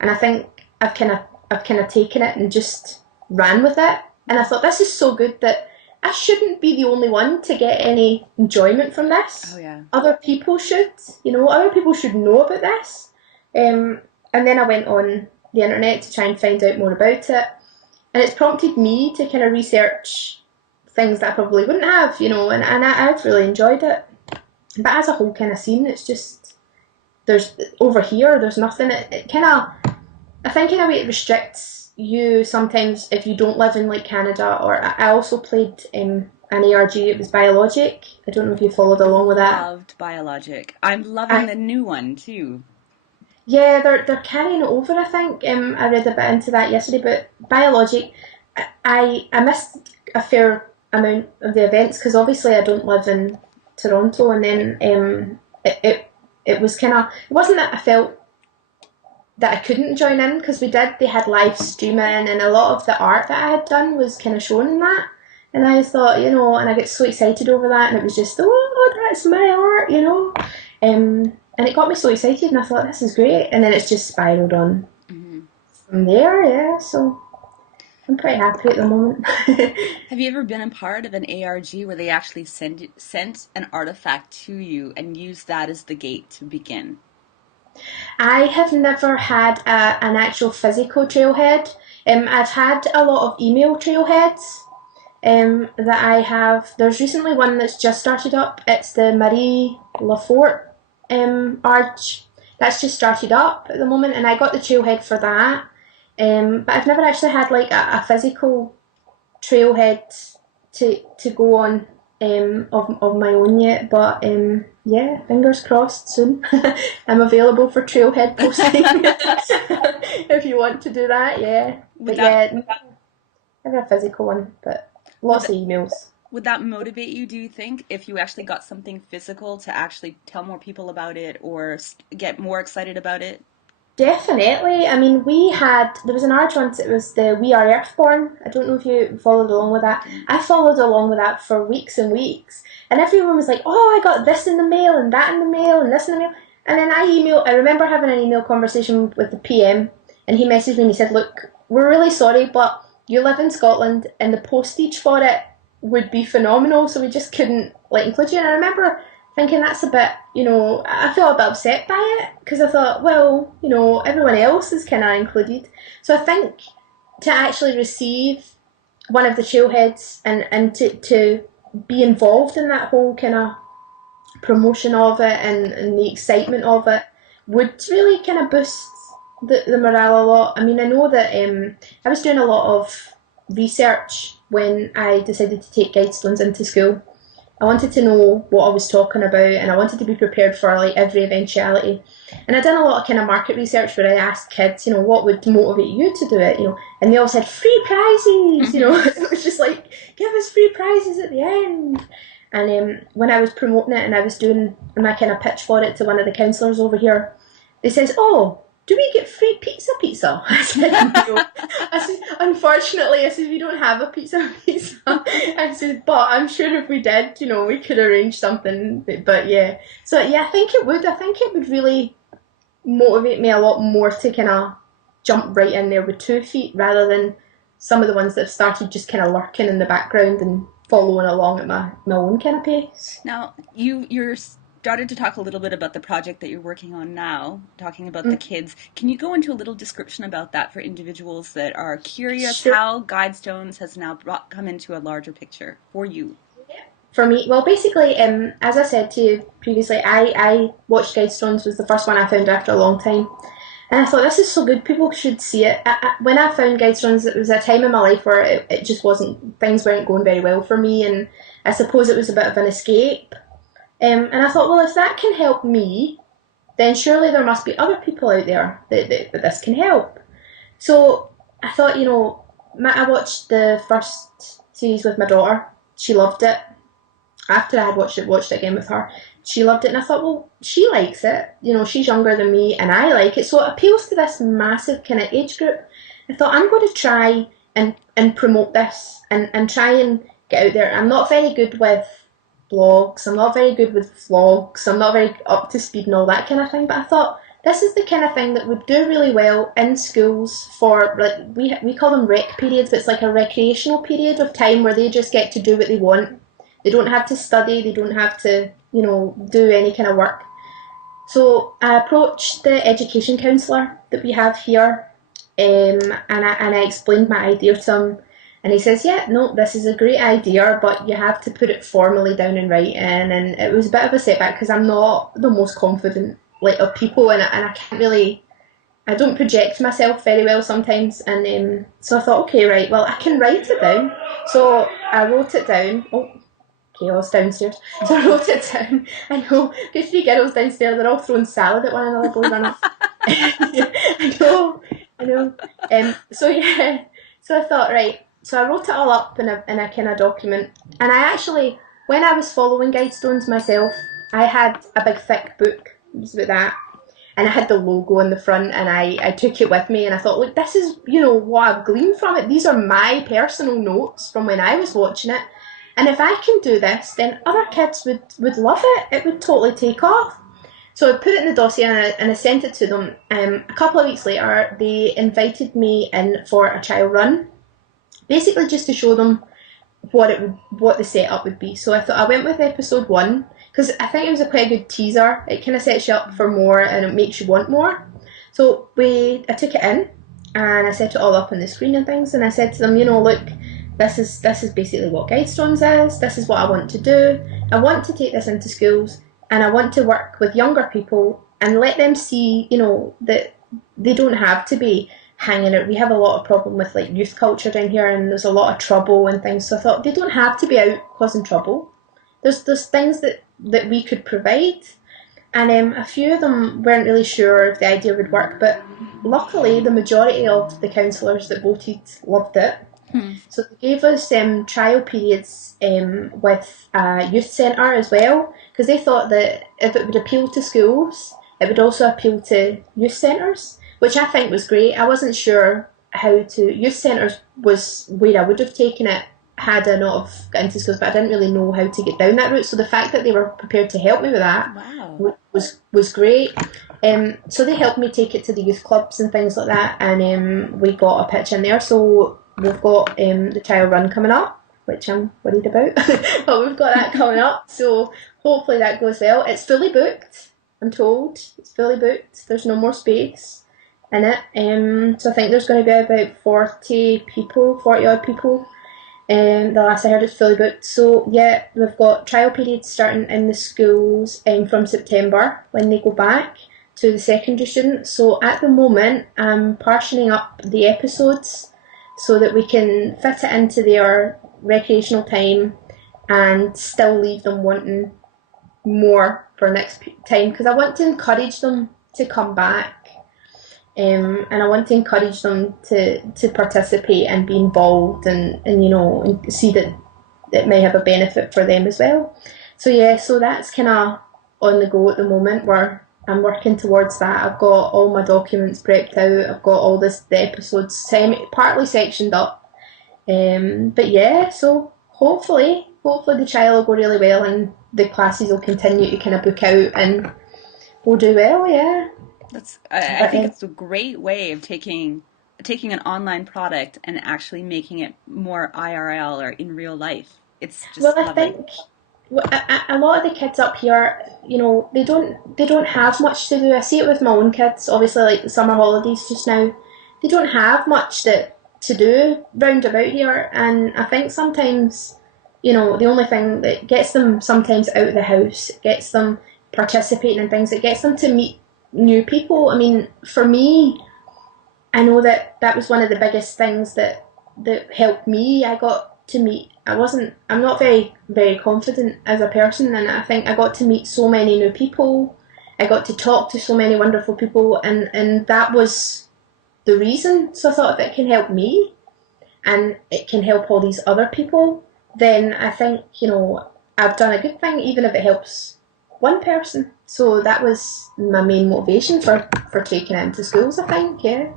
and I think I've kind of taken it and just ran with it. And I thought, this is so good that I shouldn't be the only one to get any enjoyment from Oh this. yeah. Other people should, other people should know about this. And then I went on the internet to try and find out more about it. And it's prompted me to kind of research things that I probably wouldn't have, I've really enjoyed it. But as a whole kind of scene, it's just, over here, there's nothing, it kind of, I think in a way it restricts you sometimes if you don't live in like Canada. Or I also played an ARG, it was Biologic. I don't know if you followed I along with that. loved Biologic. I'm loving And the new one too. yeah, they're carrying it over. I think I read a bit into that yesterday, but Biologic, I missed a fair amount of the events because obviously I don't live in Toronto, and then it was kind of, it wasn't that I felt that I couldn't join in because they had live streaming, and a lot of the art that I had done was kind of shown in that. And I thought, and I get so excited over that, and it was just, oh, that's my art. And it got me so excited, and I thought, this is great. And then it's just spiraled on Hmm. from there, yeah. So I'm pretty happy at the moment. Have you ever been a part of an ARG where they actually sent an artifact to you and used that as the gate to begin? I have never had an actual physical trailhead. I've had a lot of email trailheads that I have. There's recently one that's just started up. It's the Marie Lafort Arch. That's just started up at the moment, and I got the trailhead for that. But I've never actually had like a physical trailhead to go on of my own yet. But yeah, fingers crossed soon. I'm available for trailhead posting if you want to do that. Yeah, Would but that yeah, never a physical one, but would lots of emails. would that motivate you, do you think, if you actually got something physical to actually tell more people about it or get more excited about it? Definitely. I mean, there was an arch once, it was the We Are Earthborn. I don't know if you followed along with I that. didn't. I followed along with that for weeks and weeks. And everyone was like, oh, I got this in the mail and that in the mail and this in the mail. And then I remember having an email conversation with the PM, and he messaged me and he said, look, we're really sorry, but you live in Scotland and the postage for it would be phenomenal, so we just couldn't like include you. And I remember thinking that's a bit, I felt a bit upset by it because I thought, well, everyone else is kind of included. So I think to actually receive one of the trailheads and to be involved in that whole kind of promotion of it and the excitement of it would really kind of boost the morale a lot. I mean, I know that I was doing a lot of research when I decided to take Guidestones into school. I wanted to know what I was talking about, and I wanted to be prepared for like every eventuality. And I done a lot of kind of market research where I asked kids, what would motivate you to do it, and they all said free prizes, it was just like, give us free prizes at the end. And when I was promoting it and I was doing my kind of pitch for it to one of the counsellors over here, they says, oh, do we get free pizza? I said, no. I said, unfortunately, we don't have a pizza. I said, but I'm sure if we did, we could arrange something. But yeah. So yeah, I think it would. I think it would really motivate me a lot more to kind of jump right in there with 2 feet rather than some of the ones that have started just kind of lurking in the background and following along at my own kind of pace. Now, you're started to talk a little bit about the project that you're working on now, talking about the kids. Can you go into a little description about that for individuals that are curious Sure. how Guidestones has now come into a larger picture for you? For me, well, basically, as I said to you previously, I watched Guidestones, was the first one I found after a long time. And I thought, this is so good, people should see it. When I found Guidestones, it was a time in my life where it just wasn't, things weren't going very well for me, and I suppose it was a bit of an escape. And I thought, well, if that can help me, then surely there must be other people out there that this can help. So I thought, I watched the first series with my daughter. She loved it. After I had watched it again with her, she loved it, and I thought, well, she likes it. She's younger than me, and I like it, so it appeals to this massive kind of age group. I thought, I'm going to try and promote this and try and get out there. I'm not very good with blogs, I'm not very good with vlogs, I'm not very up to speed and all that kind of thing, but I thought, this is the kind of thing that would do really well in schools for, like, we call them rec periods, but it's like a recreational period of time where they just get to do what they want. They don't have to study, they don't have to, do any kind of work. So I approached the education counsellor that we have here, and I explained my idea to him, and he says, yeah, no, this is a great idea, but you have to put it formally down in writing. And it was a bit of a setback because I'm not the most confident of people, and I can't really, I don't project myself very well sometimes, and so I thought, okay, right, well, I can write it down. So I wrote it down. Oh, chaos downstairs. So I wrote it down. I know, there's 3 girls downstairs, they're all throwing salad at one another, believe it or not. I know. So yeah, so I thought, right, so I wrote it all up in a kind of document, and I actually, when I was following Guidestones myself, I had a big thick book. It was about that, and I had the logo on the front, and I took it with me, and I thought, look, this is what I've gleaned from it. These are my personal notes from when I was watching it, and if I can do this, then other kids would love it. It would totally take off. So I put it in the dossier, and I sent it to them. A couple of weeks later, they invited me in for a trial run, basically just to show them what the setup would be. So I went with episode 1. Because I think it was a quite good teaser. It kind of sets you up for more and it makes you want more. So I took it in and I set it all up on the screen and things, and I said to them, look, this is basically what Guidestones is. This is what I want to do. I want to take this into schools, and I want to work with younger people and let them see, that they don't have to be hanging out. We have a lot of problem with youth culture down here, and there's a lot of trouble and things. So I thought they don't have to be out causing trouble. There's things that we could provide, and a few of them weren't really sure if the idea would work, but luckily the majority of the counsellors that voted loved it. So they gave us trial periods with a youth centre as well, because they thought that if it would appeal to schools, it would also appeal to youth centres, which I think was great. I wasn't sure how to, youth centres was where I would have taken it had I not have got into schools, but I didn't really know how to get down that route. So the fact that they were prepared to help me with that was great. So they helped me take it to the youth clubs and things like that, and we got a pitch in there. So we've got the trial run coming up, which I'm worried about, but we've got that coming up. So hopefully that goes well. It's fully booked, I'm told. It's fully booked. There's no more space in it. So I think there's going to be about 40 odd people. The last I heard, it's fully booked. So yeah, we've got trial periods starting in the schools from September when they go back to the secondary students. So at the moment, I'm partitioning up the episodes so that we can fit it into their recreational time and still leave them wanting more for next time, because I want to encourage them to come back. And I want to encourage them to participate and be involved, and see that it may have a benefit for them as well. So yeah, so that's kind of on the go at the moment, where I'm working towards that. I've got all my documents prepped out. I've got all the episodes partly sectioned up. But yeah, so hopefully the trial will go really well, and the classes will continue to kind of book out, and we'll do well. Yeah. I think it's a great way of taking an online product and actually making it more IRL or in real life. It's just lovely. I think a lot of the kids up here, they don't have much to do. I see it with my own kids. Obviously, like the summer holidays just now, they don't have much to do round about here. And I think sometimes, the only thing that gets them sometimes out of the house, gets them participating in things, it gets them to meet new people. I mean, for me, I know that was one of the biggest things that helped me. I got to meet, I'm not very, very confident as a person, and I think I got to meet so many new people. I got to talk to so many wonderful people, and that was the reason. So I thought, if it can help me and it can help all these other people, then I think, I've done a good thing, even if it helps one person. So that was my main motivation for taking it into schools, I think, yeah.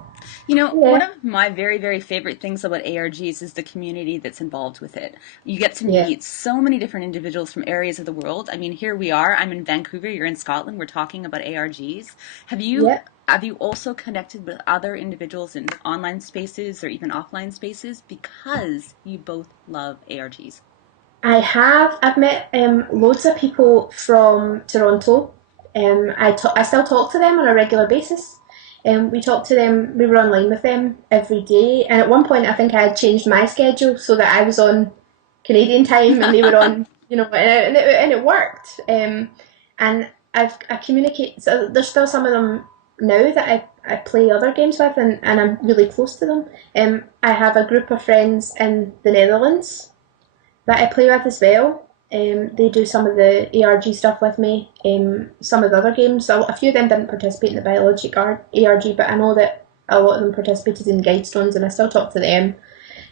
You know, Yeah, one of my very, very favorite things about ARGs is the community that's involved with it. You get to yeah, meet so many different individuals from areas of the world. I mean, here we are. I'm in Vancouver. You're in Scotland. We're talking about ARGs. Have you yeah. have you also connected with other individuals in online spaces or even offline spaces because you both love ARGs? I've met loads of people from Toronto. I still talk to them on a regular basis. We talk to them, we were online with them every day. And at one point, I think I had changed my schedule so that I was on Canadian time and they were on, and it worked. And I communicate, so there's still some of them now that I play other games with, and I'm really close to them. I have a group of friends in the Netherlands that I play with as well. They do some of the ARG stuff with me. Some of the other games, a few of them didn't participate in the Biologic ARG, but I know that a lot of them participated in Guidestones, and I still talk to them.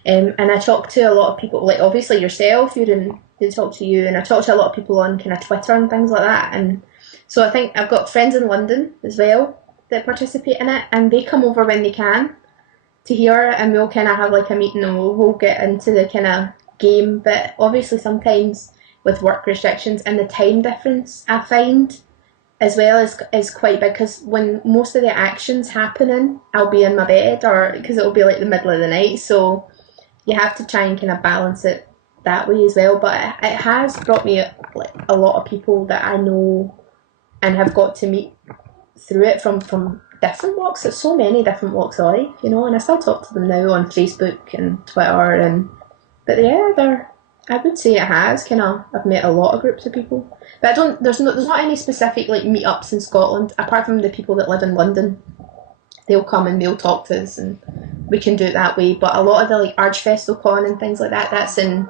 And I talk to a lot of people, like obviously yourself, they talk to you, and I talk to a lot of people on kind of Twitter and things like that. And so I think I've got friends in London as well that participate in it, and they come over when they can to hear it, and we'll kind of have like a meeting, and we'll get into the kind of game. But obviously sometimes with work restrictions and the time difference, I find as well is quite big, because when most of the action's happening, I'll be in my bed, or because it'll be like the middle of the night, so you have to try and kind of balance it that way as well. But it has brought me like a lot of people that I know and have got to meet through it from different walks. There's so many different walks of life, and I still talk to them now on Facebook and Twitter, but yeah, I would say it has kind of. I've met a lot of groups of people, but I don't. There's not any specific like meetups in Scotland apart from the people that live in London. They'll come and they'll talk to us, and we can do it that way. But a lot of the like ArgFestivalCon and things like that, that's in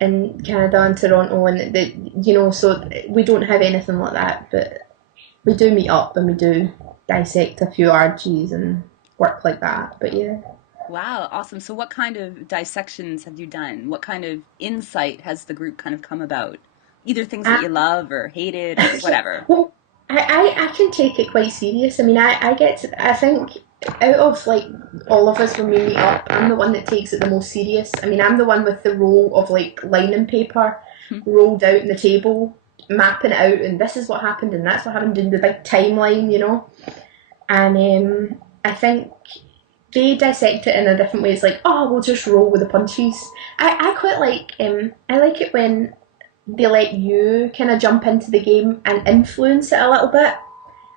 Canada and Toronto, and so we don't have anything like that. But we do meet up and we do dissect a few ARGs and work like that. But yeah. Wow, awesome. So what kind of dissections have you done? What kind of insight has the group kind of come about? Either things that you love or hated or whatever. Well, I can take it quite serious. I mean, I think out of like all of us when we meet up, I'm the one that takes it the most serious. I mean, I'm the one with the roll of like lining paper rolled out on the table, mapping it out, and this is what happened, and that's what happened, in the big timeline. And I think they dissect it in a different way. It's like, oh, we'll just roll with the punches. I quite like I like it when they let you kind of jump into the game and influence it a little bit.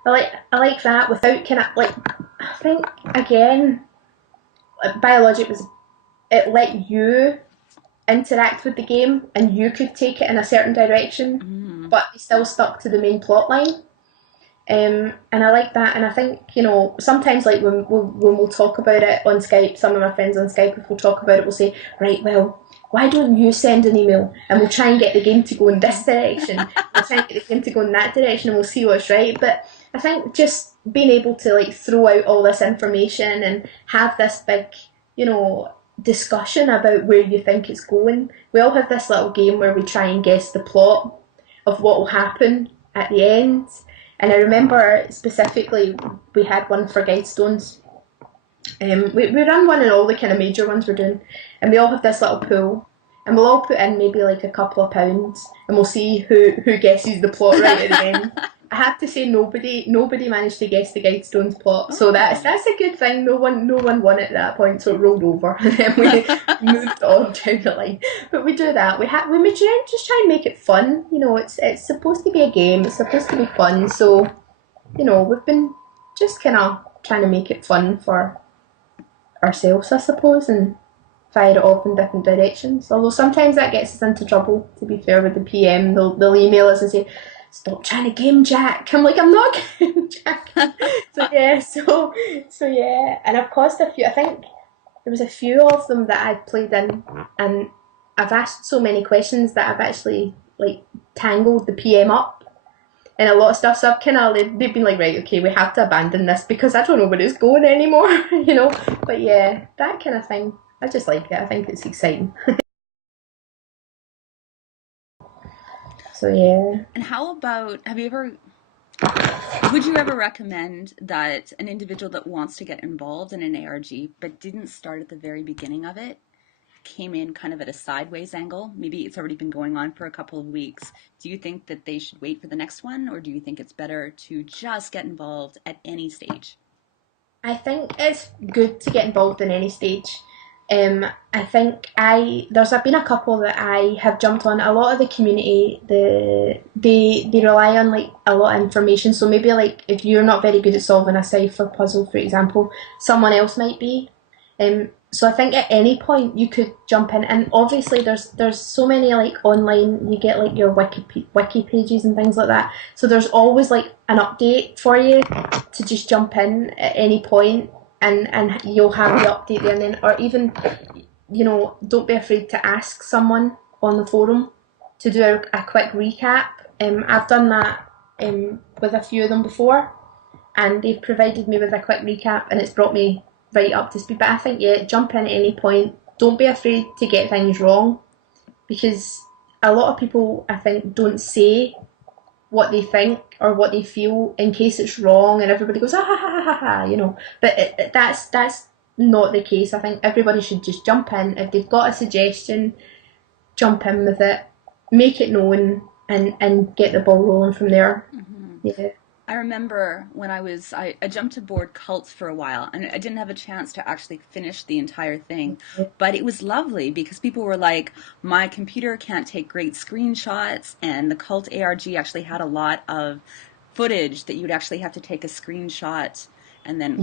I like that without kind of like, I think again, Biologic was, it let you interact with the game and you could take it in a certain direction, but you still stuck to the main plot line. And I like that, and I think sometimes like when we'll talk about it on Skype, some of my friends on Skype, if we'll talk about it, we'll say, right, well, why don't you send an email and we'll try and get the game to go in this direction, we'll try and get the game to go in that direction, and we'll see what's right. But I think just being able to like throw out all this information and have this big, discussion about where you think it's going. We all have this little game where we try and guess the plot of what will happen at the end. And I remember specifically we had one for Guidestones. We run one in all the kind of major ones we're doing, and we all have this little pool, and we'll all put in maybe like a couple of pounds, and we'll see who guesses the plot right at the end. I have to say nobody managed to guess the Guidestones plot, so that's a good thing. No one won it at that point, so it rolled over, and then we moved on down the line. But we do that. We just try and make it fun. It's supposed to be a game. It's supposed to be fun. So, we've been just kind of trying to make it fun for ourselves, I suppose, and fire it off in different directions. Although sometimes that gets us into trouble, to be fair, with the PM. They'll email us and say, stop trying to gamejack. I'm like, I'm not gamejacking. So yeah. And I've caused a few, I think there was a few of them that I played in, and I've asked so many questions that I've actually like tangled the PM up and a lot of stuff, so I've kind of, they've been like, right, okay, we have to abandon this because I don't know where it's going anymore. But yeah, that kind of thing, I just like it. I think it's exciting. So yeah. And how about, have you ever Would you ever recommend that an individual that wants to get involved in an ARG but didn't start at the very beginning of it, came in kind of at a sideways angle? Maybe it's already been going on for a couple of weeks. Do you think that they should wait for the next one, or do you think it's better to just get involved at any stage? I think it's good to get involved in any stage. I think there's been a couple that I have jumped on. A lot of the community, they rely on like a lot of information. So maybe like if you're not very good at solving a cipher puzzle, for example, someone else might be. So I think at any point you could jump in, and obviously there's so many like online. You get like your wiki pages and things like that. So there's always like an update for you to just jump in at any point, and you'll have the update there. And then, or even, don't be afraid to ask someone on the forum to do a quick recap. I've done that with a few of them before, and they've provided me with a quick recap, and it's brought me right up to speed. But I think, yeah, jump in at any point. Don't be afraid to get things wrong, because a lot of people, I think, don't say what they think or what they feel in case it's wrong, and everybody goes, ah, ha, ha, ha, ha, But that's not the case. I think everybody should just jump in. If they've got a suggestion, jump in with it, make it known, and get the ball rolling from there. Mm-hmm. Yeah. I remember when I jumped aboard Cults for a while, and I didn't have a chance to actually finish the entire thing, but it was lovely because people were like, my computer can't take great screenshots, and the Cult ARG actually had a lot of footage that you'd actually have to take a screenshot and then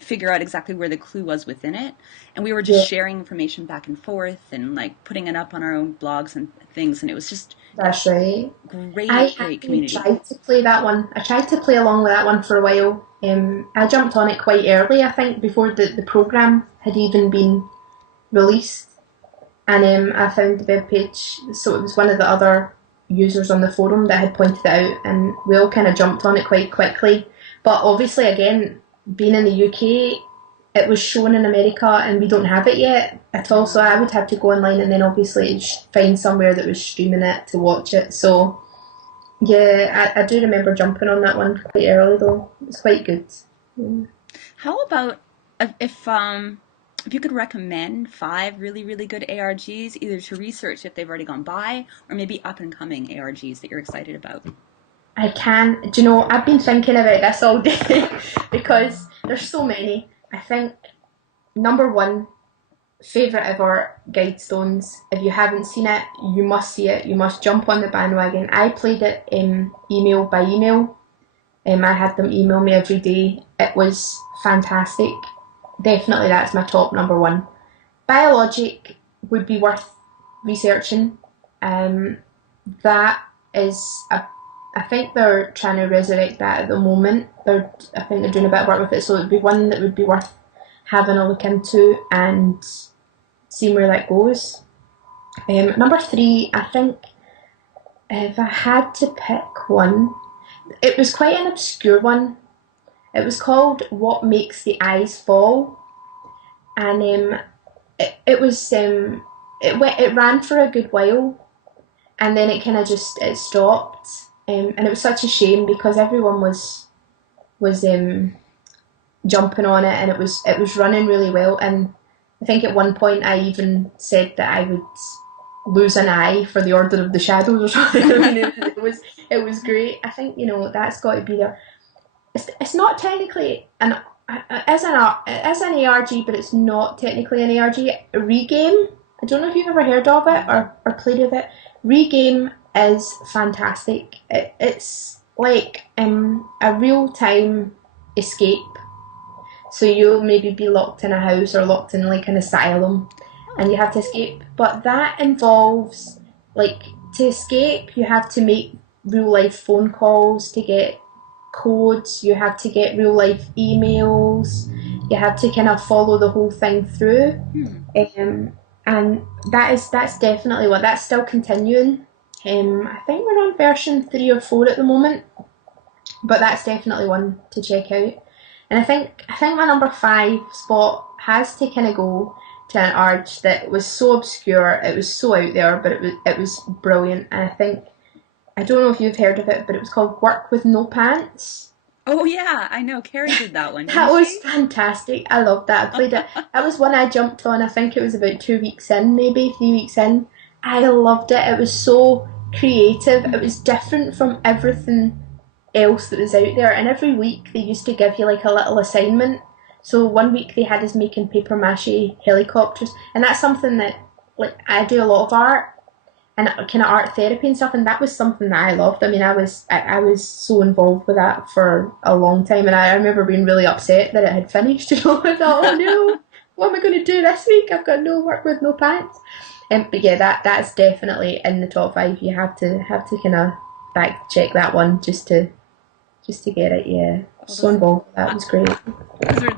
figure out exactly where the clue was within it. And we were just sharing information back and forth and like putting it up on our own blogs and things, and it was just That's right. great community. I tried to play that one. I tried to play along with that one for a while. I jumped on it quite early, I think, before the programme had even been released. And I found the webpage, so it was one of the other users on the forum that had pointed it out, and we all kind of jumped on it quite quickly. But obviously, again, being in the UK, it was shown in America, and we don't have it yet at all. So I would have to go online and then obviously find somewhere that was streaming it to watch it. So yeah, I do remember jumping on that one quite early though. It's quite good. Yeah. How about if you could recommend 5 really, really good ARGs, either to research if they've already gone by, or maybe up and coming ARGs that you're excited about? I can. Do you know, I've been thinking about this all day because there's so many. I think number one, favourite ever, Guidestones. If you haven't seen it, you must see it. You must jump on the bandwagon. I played it email by email. I had them email me every day. It was fantastic. Definitely that's my top number one. Biologic would be worth researching. That is I think they're trying to resurrect that at the moment. I think they're doing a bit of work with it, so it would be one that would be worth having a look into and seeing where that goes. Number 3, I think if I had to pick one, it was quite an obscure one. It was called What Makes the Eyes Fall, and it ran for a good while, and then it kind of just stopped. And it was such a shame because everyone was jumping on it, and it was running really well. And I think at one point I even said that I would lose an eye for the Order of the Shadows or something. I mean, it was great. I think that's got to be there. It's not technically as an ARG, but it's not technically an ARG. Regame. I don't know if you've ever heard of it or played with it. Regame is fantastic. It's like a real-time escape. So you'll maybe be locked in a house or locked in like an asylum, and you have to escape. But that involves, like, to escape, you have to make real-life phone calls to get codes. You have to get real-life emails. You have to kind of follow the whole thing through. And that's definitely that's still continuing. I think we're on version 3 or 4 at the moment, but that's definitely one to check out. And I think my number 5 spot has to kind of go to an ARG that was so obscure, it was so out there, but it was brilliant. And I think I don't know if you've heard of it, but it was called Work with No Pants. Oh yeah, I know. Carrie did that one, That didn't was she? fantastic. I loved that. I played it. That was one I jumped on. I think it was about 2 weeks in, maybe 3 weeks in. I loved it. It was so creative. It was different from everything else that was out there. And every week they used to give you like a little assignment. So one week they had us making paper mache helicopters, and that's something that like I do a lot of art and kind of art therapy and stuff, and that was something that I loved. I mean, I was so involved with that for a long time, and I remember being really upset that it had finished. I thought, oh no, what am I going to do this week? I've got no work with no pants. But yeah, that's definitely in the top five. You have to kind of back check that one just to get it. Yeah, Well, so those, involved. That was great.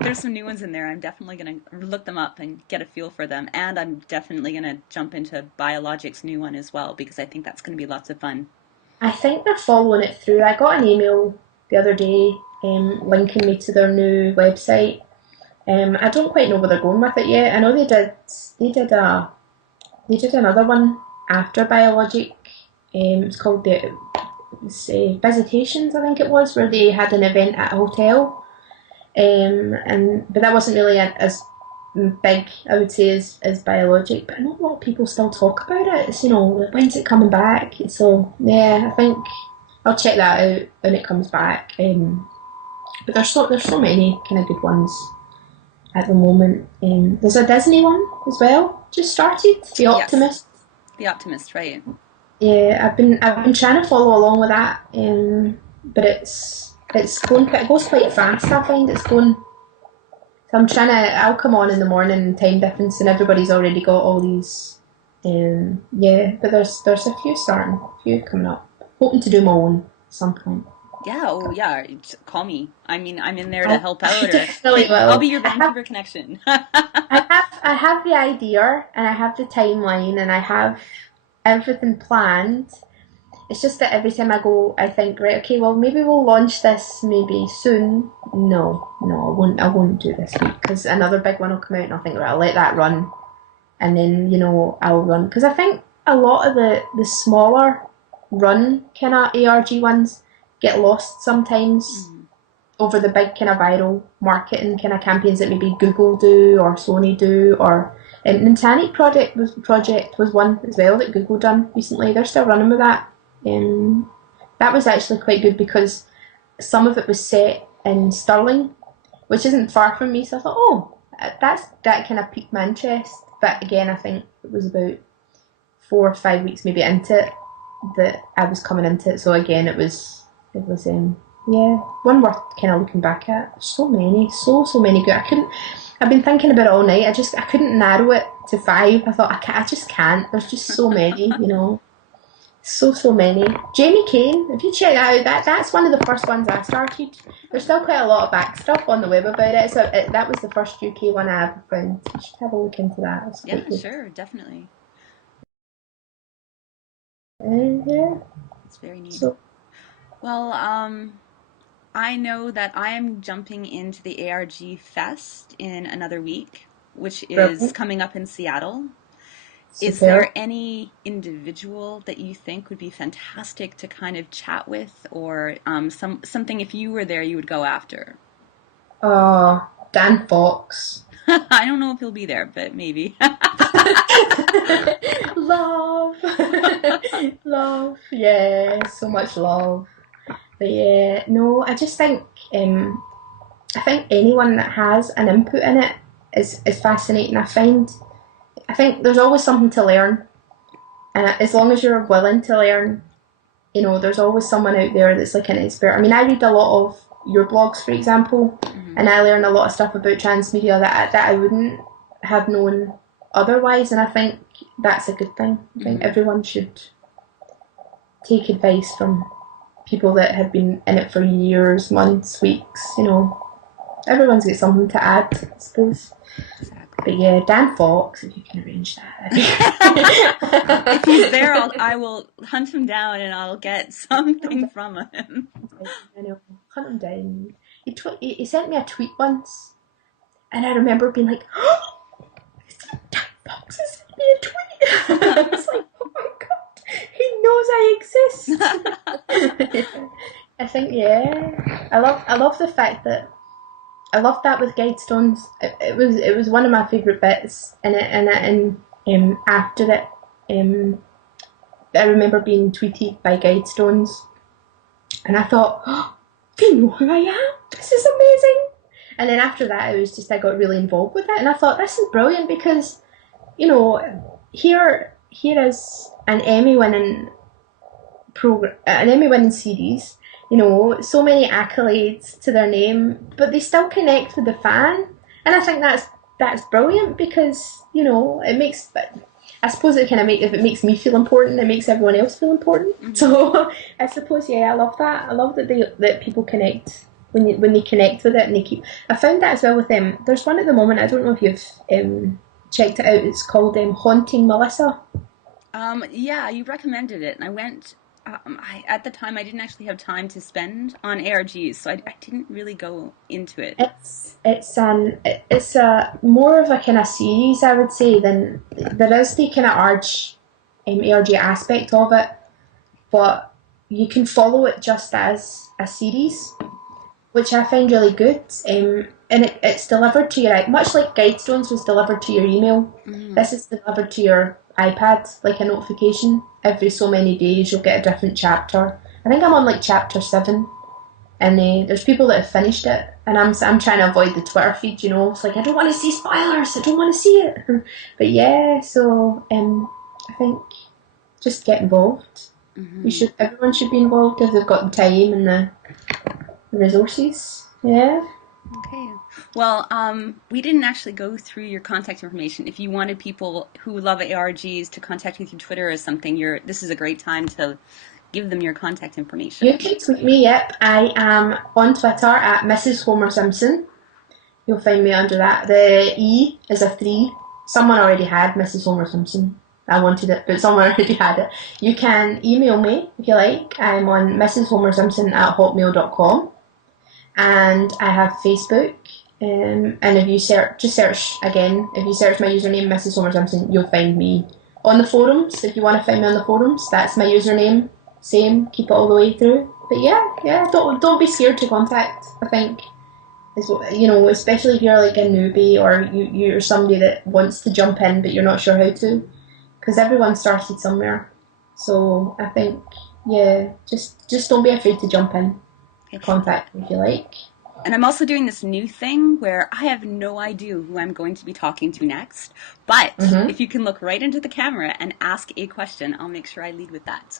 there's some new ones in there. I'm definitely gonna look them up and get a feel for them, and I'm definitely gonna jump into Biologic's new one as well because I think that's gonna be lots of fun. I think they're following it through. I got an email the other day linking me to their new website. I don't quite know where they're going with it yet. I know they did another one after Biologic. It's called Visitations, I think it was, where they had an event at a hotel. But that wasn't really as big, I would say, as Biologic. But I know a lot of people still talk about it. It's, when's it coming back? So yeah, I think I'll check that out when it comes back. But there's so many kind of good ones at the moment. There's a Disney one as well, just started. The Yes, Optimist. The Optimist, right? Yeah, I've been trying to follow along with that, but it goes quite fast. I find it's going. So I'll come on in the morning, time difference, and everybody's already got all these. Yeah, but there's a few coming up. Hoping to do my own at some point. Yeah, oh yeah, call me. I mean, I'm in there to I help out, or definitely I'll will. be your Vancouver connection. I have the idea, and I have the timeline, and I have everything planned. It's just that every time I go, I think, right, okay, well, maybe we'll launch this maybe soon. No, I won't do this week because another big one will come out, and I'll think, right, I'll let that run, and then I'll run because I think a lot of the smaller run kind of ARG ones get lost sometimes Mhm. over the big kind of viral marketing kind of campaigns that maybe Google do or Sony do or Nintanic project was one as well that Google done recently. They're still running with that. Um, that was actually quite good because some of it was set in Stirling, which isn't far from me. So I thought, oh, that kind of piqued my interest. But again, I think it was about 4 or 5 weeks maybe into it that I was coming into it. So again, it was yeah, one worth kind of looking back at. So many, so many good. I've been thinking about it all night. I couldn't narrow it to five. I thought I just can't. There's just so many. So many. Jamie Kane, if you check that out, that's one of the first ones I started. There's still quite a lot of back stuff on the web about it. So that was the first UK one I ever found. You should have a look into that. It's Yeah, quite good. sure, definitely. Yeah. It's very neat. So Well, I know that I am jumping into the ARG Fest in another week, which is brilliant. coming up in Seattle. Is Superb. there any individual that you think would be fantastic to kind of chat with, or something if you were there you would go after? Oh, Dan Fox. I don't know if he'll be there, but maybe. Love. Love. Yeah, so much love. But yeah, no, I think anyone that has an input in it is fascinating. I think there's always something to learn, and as long as you're willing to learn, there's always someone out there that's like an expert. I mean, I read a lot of your blogs, for example, Mhm. and I learn a lot of stuff about transmedia that I wouldn't have known otherwise, and I think that's a good thing. I think Mhm. everyone should take advice from people that have been in it for years, months, weeks. Everyone's got something to add, I suppose. But Exactly. yeah, Dan Fox, if you can arrange If he's there, that. I will hunt him down and I'll get something from him. I know, hunt him down. He sent me a tweet once, and I remember being like, Dan Fox has sent me a tweet. I was like, oh my god, he knows I exist. I think, yeah. I love the fact that I love that with Guidestones. It was one of my favourite bits, and after it, I remember being tweeted by Guidestones, and I thought, oh, they know who I am. This is amazing. And then after that, it was just I got really involved with it, and I thought this is brilliant because, you know, here is an Emmy winning series. You know, so many accolades to their name, but they still connect with the fan, and I think that's brilliant because, you know, it makes. I suppose it kind of if it makes me feel important, it makes everyone else feel important. Mm-hmm. So I suppose, yeah, I love that. I love that people connect when they connect with it and they keep. I found that as well with them. There's one at the moment. I don't know if you've checked it out. It's called Haunting Melissa. Yeah, you recommended it, and I went. At the time, I didn't actually have time to spend on ARGs, so I didn't really go into it. It's a more of a kind of series, I would say, than there is the kind of ARG aspect of it, but you can follow it just as a series, which I find really good. And it's delivered to your, much like Guidestones was delivered to your email. Mm. This is delivered to your iPad, like a notification. Every so many days you'll get a different chapter. I think I'm on like chapter 7, and there's people that have finished it, and I'm trying to avoid the Twitter feed, you know. It's like, I don't want to see spoilers, I don't want to see it. But yeah, so I think just get involved. Mm-hmm. Everyone should be involved if they've got the time and the resources. Yeah. Okay. Well, we didn't actually go through your contact information. If you wanted people who love ARGs to contact you through Twitter or something, this is a great time to give them your contact information. You can tweet me, yep. I am on Twitter at MrsHom3rSimpson. You'll find me under that. The E is a 3. Someone already had Mrs. Homer Simpson. I wanted it, but someone already had it. You can email me if you like. I'm on MrsHom3rSimpson@hotmail.com. And I have Facebook, and if you search my username Mrs. Homer Simpson, you'll find me on the forums. If you want to find me on the forums, that's my username. Same, keep it all the way through. But yeah, don't be scared to contact. I think, you know, especially if you're like a newbie or you're somebody that wants to jump in but you're not sure how to, because everyone started somewhere. So I think, yeah, just don't be afraid to jump in. Contact me if you like. And I'm also doing this new thing where I have no idea who I'm going to be talking to next. But if you can look right into the camera and ask a question, I'll make sure I lead with that.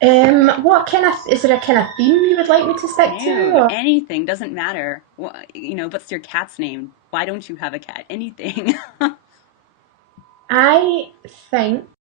Is there a kind of theme you would like me to stick to? Or? Anything, doesn't matter. You know, what's your cat's name? Why don't you have a cat? Anything. I think